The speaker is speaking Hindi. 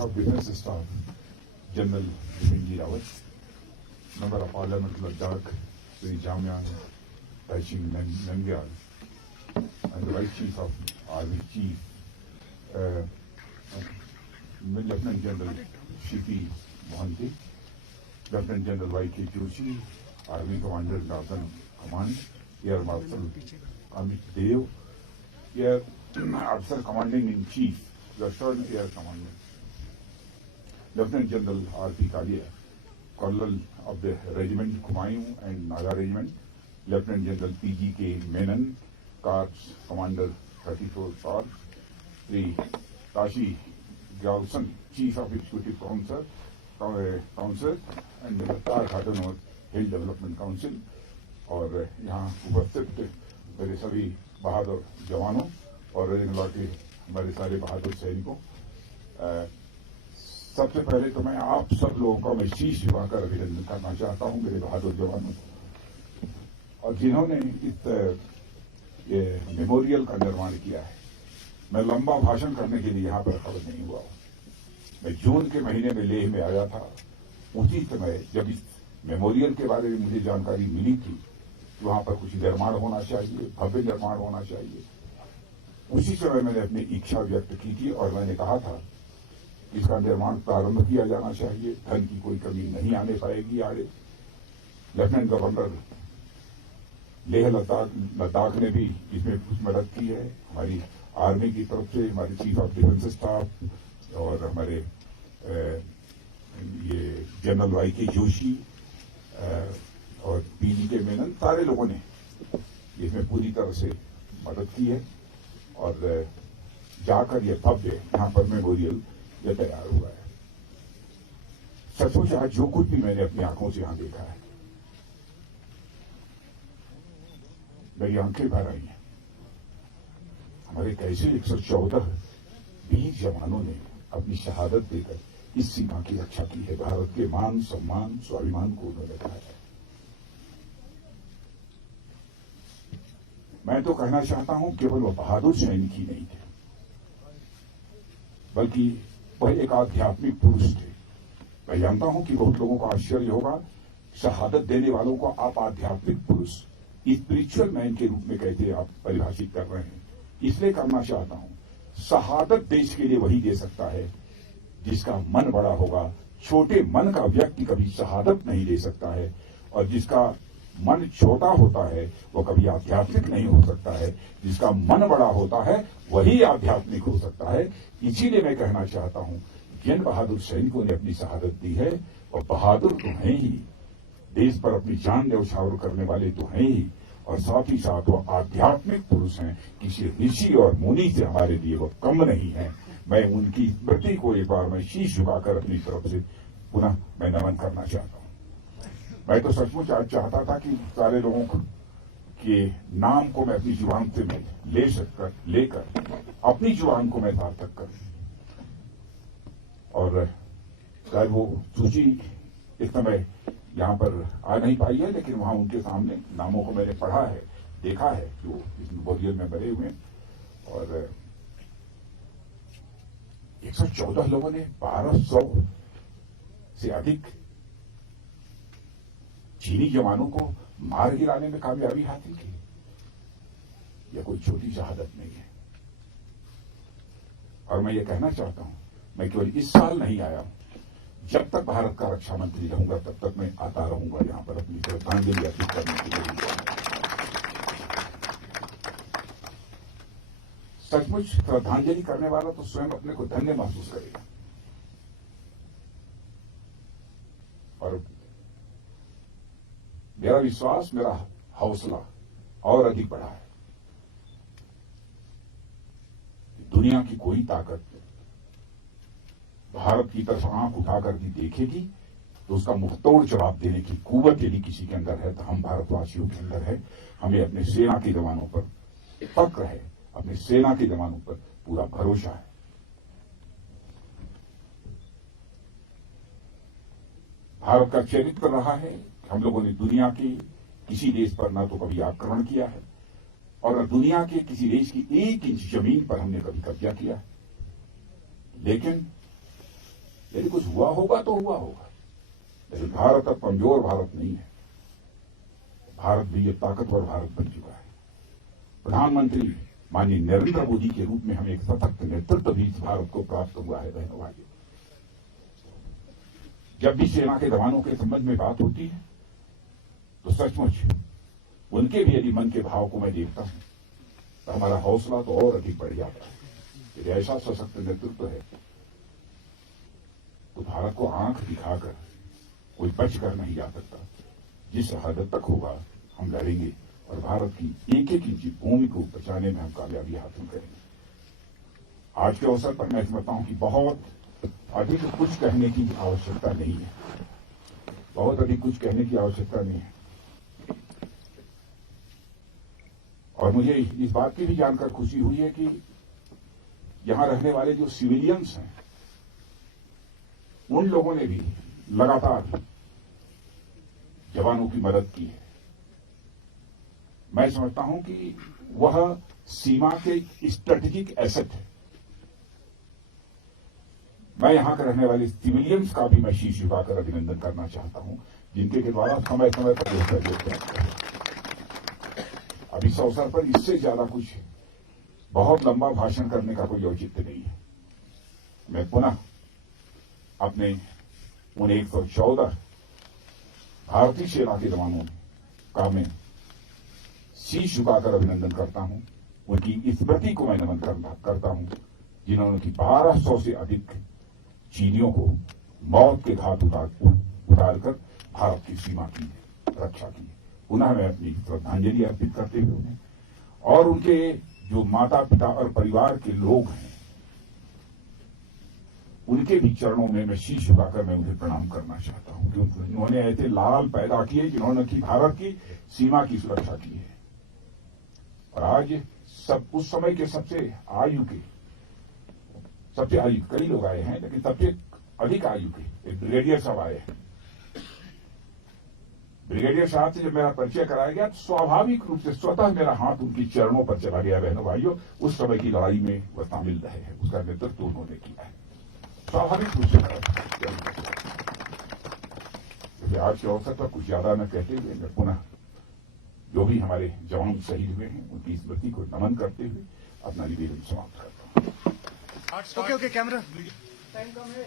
of Defense Staff, General Bipin Rawat, Member of Parliament Ladakh, Sri Jamyan Taiching Nangyal, and the Vice Chief of Army Chief, Lieutenant General Shipi Mohanty, Lieutenant General Y.K. Joshi, Army Commander Northern Command, Air Marshal Amit Dev, Air Officer Commanding in Chief, Western Air Commandment, Lieutenant General R.P. Kalia, Colonel of the Regiment Kumayu and Naga Regiment, Lieutenant General P.G.K. Menon, Corps Commander 34 Corps, Sri Tashi Gyalson, Chief of Executive Council and Tar Khatanur Hill Development Council, और यहाँ उपस्थित मेरे सभी बहादुर जवानों और रेजिमेंट के हमारे सारे बहादुर सैनिकों, सबसे पहले तो मैं आप सब लोगों का मैं शीश झुकाकर अभिनंदन करना चाहता हूं, मेरे बहादुर जवानों को, और जिन्होंने इस मेमोरियल का निर्माण किया है। मैं लंबा भाषण करने के लिए यहाँ पर खबर नहीं हुआ हूं। मैं जून के महीने में लेह में आया था। उसी समय जब इस मेमोरियल के बारे में मुझे जानकारी मिली थी, वहां पर कुछ निर्माण होना चाहिए, भव्य निर्माण होना चाहिए। उसी समय मैंने अपनी इच्छा व्यक्त की थी और मैंने कहा था इसका निर्माण प्रारंभ किया जाना चाहिए, धन की कोई कमी नहीं आने पाएगी आगे। लेफ्टिनेंट गवर्नर लेह लद्दाख ने भी इसमें कुछ मदद की है, हमारी आर्मी की तरफ से, हमारे चीफ ऑफ डिफेंस स्टाफ और हमारे ये जनरल वाई.के. जोशी और P.G.K. मेनन, सारे लोगों ने इसमें पूरी तरह से मदद की है और जाकर ये भव्य यहाँ पर मेमोरियल ये तैयार हुआ है। सचमुच आज जो कुछ भी मैंने अपनी आंखों से यहां देखा है, मेरी आंखें भर आई हैं। हमारे कैसे 114 वीर जवानों ने अपनी शहादत देकर इस सीमा की रक्षा की है। भारत के मान सम्मान स्वाभिमान को उन्होंने बढ़ाया है। मैं तो कहना चाहता हूं केवल वह बहादुर सैनिक ही नहीं थे, बल्कि वह एक आध्यात्मिक पुरुष थे। मैं जानता हूं कि बहुत लोगों को आश्चर्य होगा, शहादत देने वालों को आप आध्यात्मिक पुरुष, स्पिरिचुअल मैन के रूप में कैसे आप परिभाषित कर रहे हैं। इसलिए करना चाहता हूं, शहादत देश के लिए वही दे सकता है जिसका मन बड़ा होगा। छोटे मन का व्यक्ति कभी शहादत नहीं दे सकता है, और जिसका मन छोटा होता है वो कभी आध्यात्मिक नहीं हो सकता है। जिसका मन बड़ा होता है वही आध्यात्मिक हो सकता है। इसीलिए मैं कहना चाहता हूं, जिन बहादुर सैनिकों ने अपनी शहादत दी है वो बहादुर तो हैं ही, देश पर अपनी जान न्यौछावर करने वाले तो हैं ही, और साथ ही साथ वो आध्यात्मिक पुरुष हैं। किसी ऋषि और मुनि से हमारे लिए वो कम नहीं है। मैं उनकी स्मृति को एक बार मैं शीश झुकाकर अपनी तरफ से पुनः मैं नमन करना चाहता हूं। मैं तो सचमुच आज चाहता था कि सारे लोगों के नाम को मैं अपनी जुबान से मैं लेकर अपनी जुबान को मैं सार्थक करूं, और शायद वो सूची इस समय यहां पर आ नहीं पाई है, लेकिन वहां उनके सामने नामों को मैंने पढ़ा है, देखा है, जो इस मेमोरियल में बने हुए हैं। और 114 लोगों ने 1200 से अधिक चीनी जवानों को मार गिराने में कामयाबी हासिल की। यह कोई छोटी शहादत नहीं है। और मैं ये कहना चाहता हूं, मैं केवल इस साल नहीं आया हूं, जब तक भारत का रक्षा मंत्री रहूंगा तब तक मैं आता रहूंगा यहां पर अपनी श्रद्धांजलि अर्पित करने के लिए। सचमुच श्रद्धांजलि करने वाला तो स्वयं अपने को धन्य महसूस करेगा। और मेरा विश्वास, मेरा हौसला और अधिक बढ़ा है। दुनिया की कोई ताकत भारत की तरफ आंख उठाकर भी देखेगी तो उसका मुंहतोड़ जवाब देने की कुव्वत यदि किसी के अंदर है तो हम भारतवासियों के अंदर है। हमें अपने सेना के जवानों पर फक्र है, अपने सेना के जवानों पर पूरा भरोसा है। भारत का चरित्र रहा है, हम लोगों ने दुनिया के किसी देश पर ना तो कभी आक्रमण किया है और दुनिया के किसी देश की 1 इंच जमीन पर हमने कभी कब्जा किया है। लेकिन यदि कुछ हुआ होगा तो हुआ होगा, लेकिन भारत अब कमजोर भारत नहीं है। भारत भी ये ताकतवर भारत बन चुका है। प्रधानमंत्री माननीय नरेंद्र मोदी के रूप में हमें एक सशक्त नेतृत्व भी इस भारत को प्राप्त हुआ है। बहनों भाइयों, जब भी सेना के जवानों के संबंध में बात होती है तो सचमुच उनके भी यदि मन के भाव को मैं देखता हूं तो हमारा हौसला तो और अधिक बढ़ जाता है। यदि ऐसा सशक्त नेतृत्व है तो भारत को आंख दिखाकर कोई बच कर नहीं जा सकता। जिस हद तक होगा हम लड़ेंगे और भारत की एक एक इंची भूमि को बचाने में हम कामयाबी हासिल करेंगे। आज के अवसर पर मैं समझता हूं कि बहुत अधिक कुछ कहने की आवश्यकता नहीं है, बहुत अधिक कुछ कहने की आवश्यकता नहीं है। और मुझे इस बात की भी जानकर खुशी हुई है कि यहां रहने वाले जो सिविलियंस हैं उन लोगों ने भी लगातार जवानों की मदद की है। मैं समझता हूं कि वह सीमा के स्ट्रेटेजिक एसेट है। मैं यहां के रहने वाले सिविलियंस का भी मैं शीश झुकाकर अभिनंदन करना चाहता हूं, जिनके के द्वारा समय समय पर सहयोग किया। अब इस अवसर पर इससे ज्यादा कुछ बहुत लंबा भाषण करने का कोई औचित्य नहीं है। मैं पुनः अपने उन 114 भारतीय सेना के जवानों का मैं शीश झुकाकर अभिनंदन करता हूं। उनकी स्मृति को मैं नमन करता हूं, जिन्होंने की 1200 से अधिक चीनियों को मौत के घाट उतारकर भारत की सीमा की रक्षा की। पुनः मैं अपनी श्रद्धांजलि अर्पित करते हुए उन्हें और उनके जो माता पिता और परिवार के लोग हैं उनके भी चरणों में मैं शीश झुकाकर मैं उन्हें प्रणाम करना चाहता हूं, क्योंकि उन्होंने ऐसे लाल पैदा किए जिन्होंने की भारत की सीमा की सुरक्षा की है। और आज उस समय के सबसे आयु कई लोग आए हैं, लेकिन सबसे अधिक आयु के एक ब्रिगेडियर साहब आए हैं। ब्रिगेडियर साहब से जब मेरा परिचय कराया गया तो स्वाभाविक रूप से स्वतः मेरा हाथ उनकी चरणों पर चला गया। बहनों भाइयों, उस समय की लड़ाई में वह शामिल रहे हैं, उसका नेतृत्व उन्होंने किया है। स्वाभाविक रूप से आज के अवसर पर कुछ ज्यादा न कहते हुए मैं पुनः जो भी हमारे जवान शहीद हुए हैं उनकी स्मृति को नमन करते हुए अपना निवेदन समाप्त करता हूं। ओके कैमरा टाइम कम है,